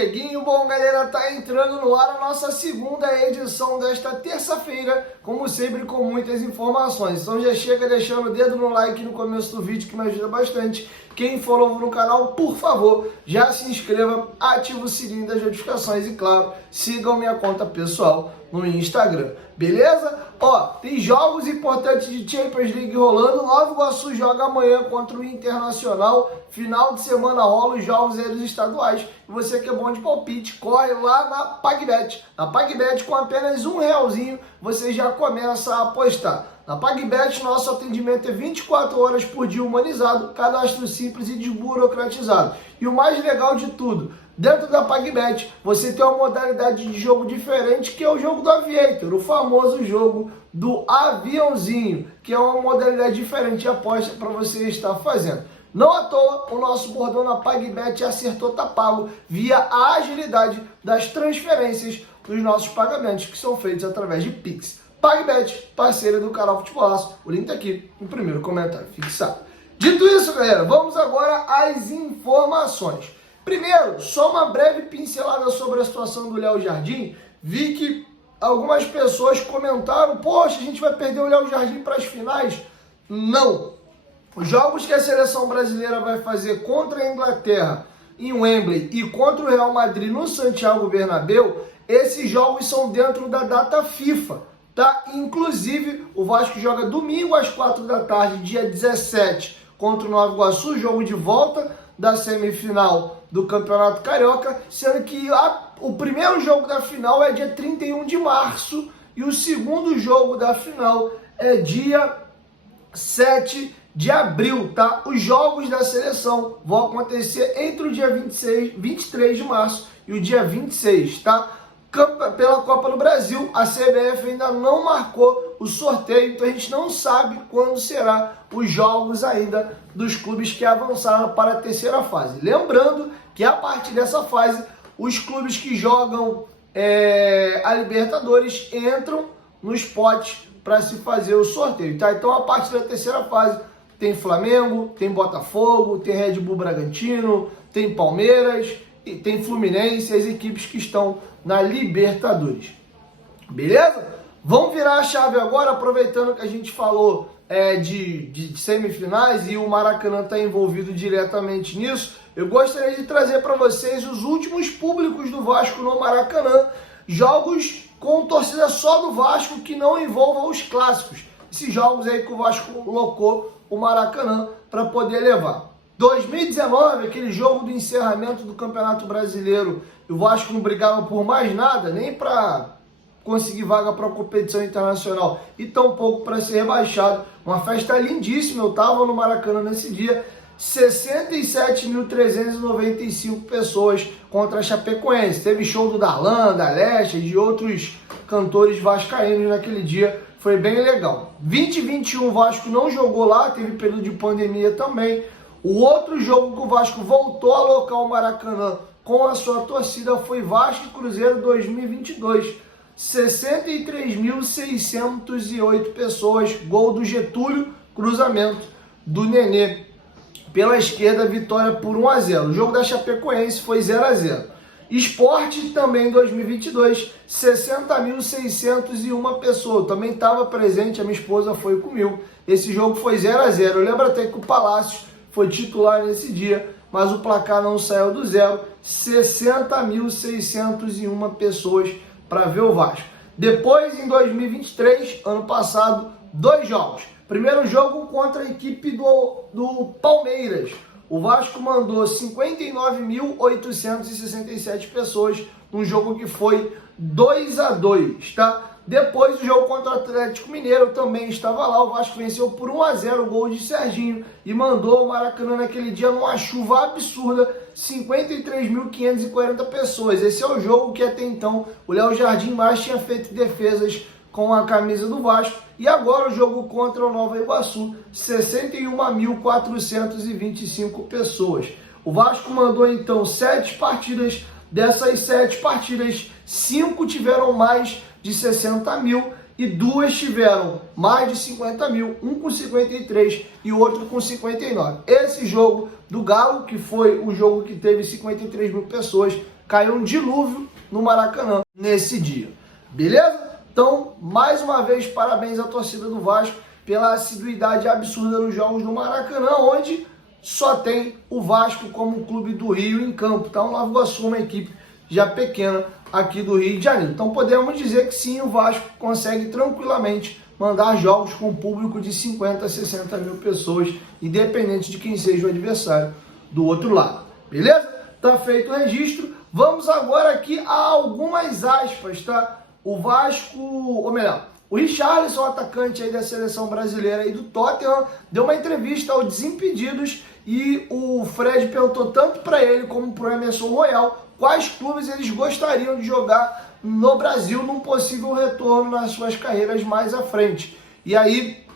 Dieguinho. Bom, galera, tá entrando no ar a nossa segunda edição desta terça-feira, como sempre, com muitas informações. Então já chega deixando o dedo no like no começo do vídeo, que me ajuda bastante. Quem for novo no canal, por favor, já se inscreva, ativa o sininho das notificações e, claro, sigam minha conta pessoal no Instagram, beleza? Ó, tem jogos importantes de Champions League rolando. Nova Iguaçu joga amanhã contra o Internacional. Final de semana rola os jogos aí dos estaduais. E você que é bom de palpite, corre lá na PagBet. Na PagBet, com apenas R$1, você já começa a apostar. Na PagBet, nosso atendimento é 24 horas por dia humanizado, cadastro simples e desburocratizado. E o mais legal de tudo, dentro da PagBet, você tem uma modalidade de jogo diferente, que é o jogo do Aviator, o famoso jogo do aviãozinho, que é uma modalidade diferente de aposta para você estar fazendo. Não à toa, o nosso bordão na PagBet acertou, tá pago, via a agilidade das transferências dos nossos pagamentos, que são feitos através de Pix. PagBet, parceira do canal Futebolaço, o link tá aqui no primeiro comentário fixado. Dito isso, galera, vamos agora às informações. Primeiro, só uma breve pincelada sobre a situação do Léo Jardim. Vi que algumas pessoas comentaram: poxa, a gente vai perder o Léo Jardim para as finais. Não! Os jogos que a seleção brasileira vai fazer contra a Inglaterra em Wembley e contra o Real Madrid no Santiago Bernabéu, esses jogos são dentro da data FIFA, tá? Inclusive, o Vasco joga domingo às 4 da tarde, dia 17, contra o Nova Iguaçu, jogo de volta da semifinal do Campeonato Carioca, sendo que o primeiro jogo da final é dia 31 de março e o segundo jogo da final é dia 7 de abril, tá? Os jogos da seleção vão acontecer entre o dia 23 de março e o dia 26, tá? Pela Copa do Brasil, a CBF ainda não marcou o sorteio, então a gente não sabe quando será os jogos ainda dos clubes que avançaram para a terceira fase. Lembrando que a partir dessa fase, os clubes que jogam a Libertadores entram nos potes para se fazer o sorteio, tá? Então, a partir da terceira fase, tem Flamengo, tem Botafogo, tem Red Bull Bragantino, tem Palmeiras, e tem Fluminense, as equipes que estão na Libertadores. Beleza? Vamos virar a chave agora, aproveitando que a gente falou de semifinais e o Maracanã está envolvido diretamente nisso. Eu gostaria de trazer para vocês os últimos públicos do Vasco no Maracanã, jogos com torcida só do Vasco que não envolvam os clássicos. Esses jogos aí que o Vasco colocou o Maracanã para poder levar. 2019, aquele jogo do encerramento do Campeonato Brasileiro, o Vasco não brigava por mais nada, nem para conseguir vaga para a competição internacional e tampouco para ser rebaixado. Uma festa lindíssima, eu estava no Maracanã nesse dia. 67.395 pessoas contra a Chapecoense. Teve show do Darlan, da Leste e de outros cantores vascaínos naquele dia. Foi bem legal. 2021 o Vasco não jogou lá, teve período de pandemia também. O outro jogo que o Vasco voltou a alocar o Maracanã com a sua torcida foi Vasco e Cruzeiro 2022. 63.608 pessoas. Gol do Getúlio, cruzamento do Nenê. Pela esquerda, vitória por 1-0. O jogo da Chapecoense foi 0-0. Esporte também em 2022, 60.601 pessoas. Eu também estava presente, a minha esposa foi comigo. Esse jogo foi 0-0. Eu lembro até que o Palácio foi titular nesse dia, mas o placar não saiu do zero. 60.601 pessoas para ver o Vasco. Depois, em 2023, ano passado, 2 jogos. Primeiro jogo contra a equipe do Palmeiras. O Vasco mandou 59.867 pessoas num jogo que foi 2-2, tá? Depois o jogo contra o Atlético Mineiro, eu também estava lá. O Vasco venceu por 1-0, gol de Serginho, e mandou o Maracanã naquele dia numa chuva absurda, 53.540 pessoas. Esse é o jogo que até então o Léo Jardim mais tinha feito defesas com a camisa do Vasco. E agora o jogo contra o Nova Iguaçu, 61.425 pessoas. O Vasco mandou então 7 partidas. Dessas 7 partidas, 5 tiveram mais de 60 mil e 2 tiveram mais de 50 mil, um com 53 e o outro com 59. Esse jogo do Galo, que foi o jogo que teve 53 mil pessoas, caiu um dilúvio no Maracanã nesse dia. Beleza? Então, mais uma vez, parabéns à torcida do Vasco pela assiduidade absurda nos jogos do Maracanã, onde só tem o Vasco como clube do Rio em campo, tá? O Nova Iguaçu é uma equipe já pequena aqui do Rio de Janeiro. Então podemos dizer que sim, o Vasco consegue tranquilamente mandar jogos com um público de 50, 60 mil pessoas, independente de quem seja o adversário do outro lado. Beleza? Tá feito o registro. Vamos agora aqui a algumas aspas, tá? O Vasco, ou melhor, o Richarlison, atacante aí da seleção brasileira e do Tottenham, deu uma entrevista ao Desimpedidos e o Fred perguntou tanto para ele como para o Emerson Royal quais clubes eles gostariam de jogar no Brasil num possível retorno nas suas carreiras mais à frente. E aí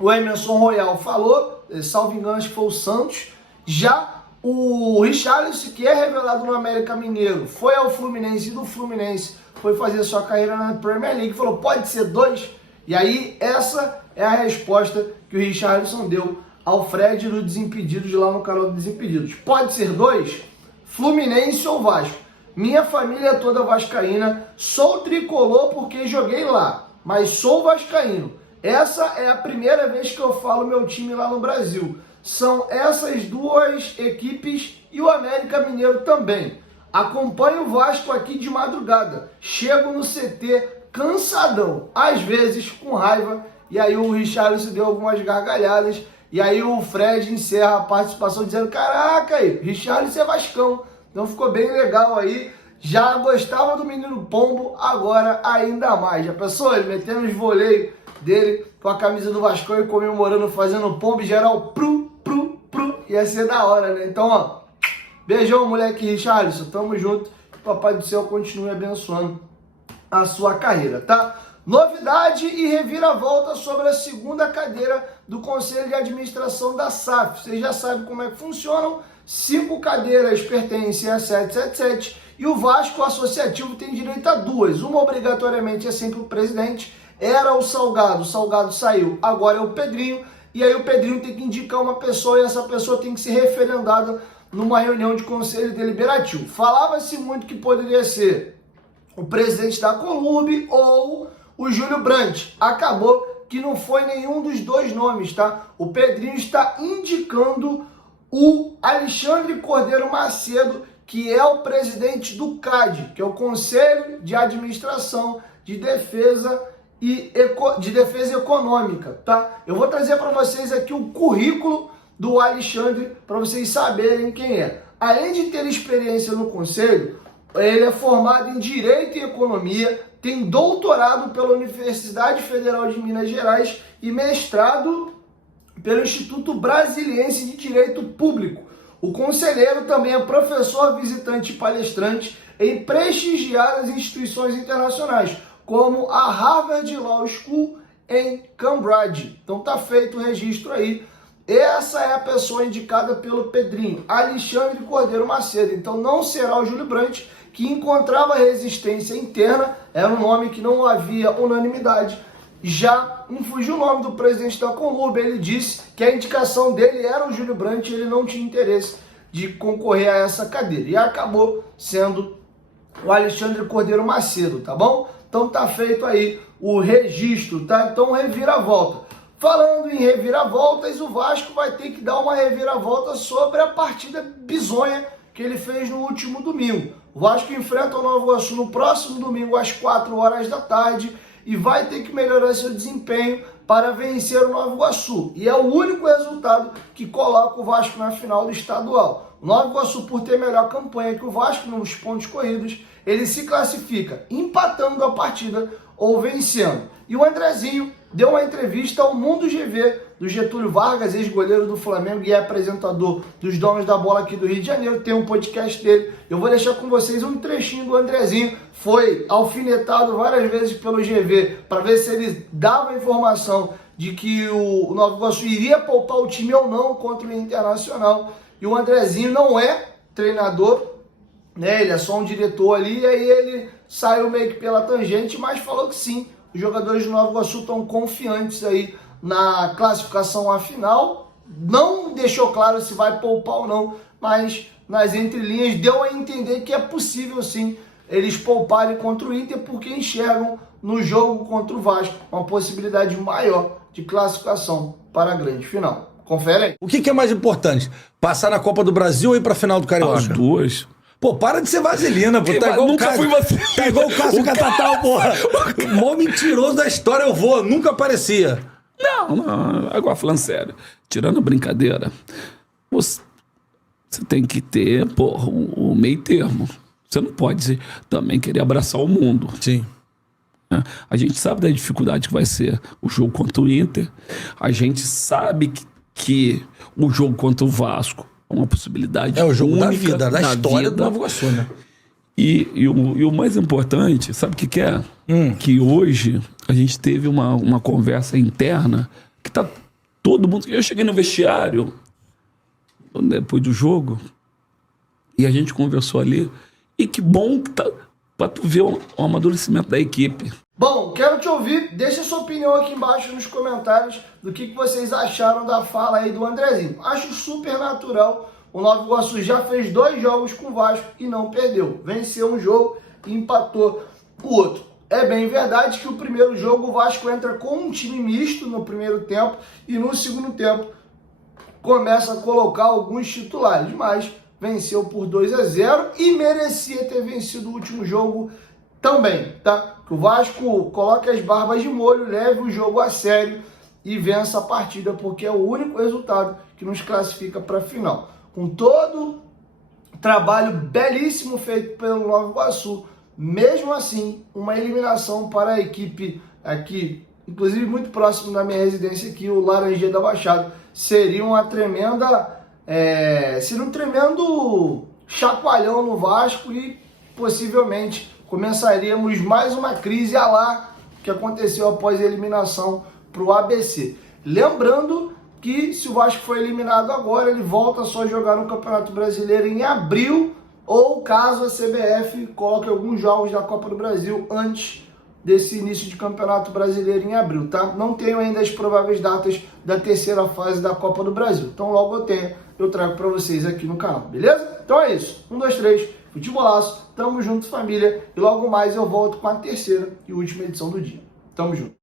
o Emerson Royal falou, salvo engano, acho que foi o Santos. Já o Richarlison, que é revelado no América Mineiro, foi ao Fluminense e do Fluminense foi fazer sua carreira na Premier League, falou, pode ser 2? E aí essa é a resposta que o Richarlison deu ao Fred do Desimpedidos, lá no canal do Desimpedidos. Pode ser 2? Fluminense ou Vasco? Minha família é toda vascaína, sou tricolor porque joguei lá, mas sou vascaíno. Essa é a primeira vez que eu falo meu time lá no Brasil. São essas duas equipes e o América Mineiro também. Acompanho o Vasco aqui de madrugada. Chego no CT cansadão, às vezes com raiva. E aí o Richarlison deu algumas gargalhadas. E aí o Fred encerra a participação dizendo, caraca aí, Richarlison é vascão. Então ficou bem legal aí. Já gostava do menino Pombo, agora ainda mais. Já pensou? Ele metendo os voleios dele com a camisa do Vascão e comemorando, fazendo pombo geral, ia ser da hora, né? Então, ó, beijão, moleque Richarlison, tamo junto, que o Papai do Céu continue abençoando a sua carreira, tá? Novidade e reviravolta sobre a segunda cadeira do Conselho de Administração da SAF. Vocês já sabem como é que funcionam, 5 cadeiras pertencem a 777 e o Vasco Associativo tem direito a 2, uma obrigatoriamente é sempre o presidente. Era o Salgado saiu, agora é o Pedrinho, e aí o Pedrinho tem que indicar uma pessoa e essa pessoa tem que ser referendada numa reunião de conselho deliberativo. Falava-se muito que poderia ser o presidente da Conlurb ou o Júlio Brandt. Acabou que não foi nenhum dos dois nomes, tá? O Pedrinho está indicando o Alexandre Cordeiro Macedo, que é o presidente do CAD, que é o Conselho de Administração de Defesa Econômica, tá? Eu vou trazer para vocês aqui o currículo do Alexandre para vocês saberem quem é. Além de ter experiência no conselho, ele é formado em Direito e Economia, tem doutorado pela Universidade Federal de Minas Gerais e mestrado pelo Instituto Brasiliense de Direito Público. O conselheiro também é professor visitante e palestrante em prestigiadas instituições internacionais, como a Harvard Law School em Cambridge. Então tá feito o registro aí. Essa é a pessoa indicada pelo Pedrinho, Alexandre Cordeiro Macedo. Então não será o Júlio Brandt, que encontrava resistência interna, era um nome que não havia unanimidade. Já não fugiu o nome do presidente da Conlurb, ele disse que a indicação dele era o Júlio Brandt e ele não tinha interesse de concorrer a essa cadeira. E acabou sendo o Alexandre Cordeiro Macedo, tá bom? Então tá feito aí o registro, tá? Então reviravolta. Falando em reviravoltas, o Vasco vai ter que dar uma reviravolta sobre a partida bizonha que ele fez no último domingo. O Vasco enfrenta o Nova Iguaçu no próximo domingo às 4 horas da tarde e vai ter que melhorar seu desempenho para vencer o Nova Iguaçu. E é o único resultado que coloca o Vasco na final do estadual. O Nova Iguaçu, por ter melhor campanha que o Vasco nos pontos corridos, ele se classifica empatando a partida ou vencendo. E o Andrezinho deu uma entrevista ao Mundo GV do Getúlio Vargas, ex-goleiro do Flamengo e é apresentador dos Donos da Bola aqui do Rio de Janeiro. Tem um podcast dele. Eu vou deixar com vocês um trechinho do Andrezinho. Foi alfinetado várias vezes pelo GV para ver se ele dava informação de que o Nova Iguaçu iria poupar o time ou não contra o Internacional. E o Andrezinho não é treinador, né? Ele é só um diretor ali, e aí ele saiu meio que pela tangente, mas falou que sim, os jogadores do Nova Iguaçu estão confiantes aí na classificação à final. Não deixou claro se vai poupar ou não, mas nas entrelinhas, deu a entender que é possível sim eles pouparem contra o Inter, porque enxergam no jogo contra o Vasco uma possibilidade maior de classificação para a grande final. Confere aí. O que é mais importante? Passar na Copa do Brasil ou ir pra final do Carioca? As duas. Pô, para de ser vaselina, pô. Tá igual nunca o Cássio, fui vaselina. Tá igual o Cássio Catatal, porra. O maior mentiroso da história eu vou. Nunca aparecia. Não. Agora falando sério. Tirando a brincadeira, você tem que ter, porra, o meio termo. Você não pode também querer abraçar o mundo. Sim. A gente sabe da dificuldade que vai ser o jogo contra o Inter. A gente sabe que o jogo contra o Vasco é uma possibilidade É o jogo única da vida, da história vida. do Nova Iguaçu, né? E o mais importante, sabe o que é? Que hoje a gente teve uma conversa interna que tá todo mundo... Eu cheguei no vestiário depois do jogo e a gente conversou ali. E que bom que tá pra tu ver o amadurecimento da equipe. Bom, quero te ouvir, deixa sua opinião aqui embaixo nos comentários do que vocês acharam da fala aí do Andrezinho. Acho super natural, o Nova Iguaçu já fez 2 jogos com o Vasco e não perdeu. Venceu um jogo e empatou o outro. É bem verdade que o primeiro jogo o Vasco entra com um time misto no primeiro tempo e no segundo tempo começa a colocar alguns titulares, mas venceu por 2-0 e merecia ter vencido o último jogo também, tá? Que o Vasco coloque as barbas de molho, leve o jogo a sério e vença a partida, porque é o único resultado que nos classifica para a final. Com todo o trabalho belíssimo feito pelo Nova Iguaçu, mesmo assim, uma eliminação para a equipe aqui, inclusive muito próximo da minha residência aqui, o Laranjeira da Baixada, seria uma tremenda... seria um tremendo chacoalhão no Vasco e possivelmente começaríamos mais uma crise a lá que aconteceu após a eliminação para o ABC. Lembrando que se o Vasco for eliminado agora, ele volta só a jogar no Campeonato Brasileiro em abril, ou caso a CBF coloque alguns jogos da Copa do Brasil antes desse início de Campeonato Brasileiro em abril, tá? Não tenho ainda as prováveis datas da terceira fase da Copa do Brasil. Então logo eu trago para vocês aqui no canal, beleza? Então é isso. 1, 2, 3, futebolaço, tamo junto família. E logo mais eu volto com a terceira e última edição do dia. Tamo junto.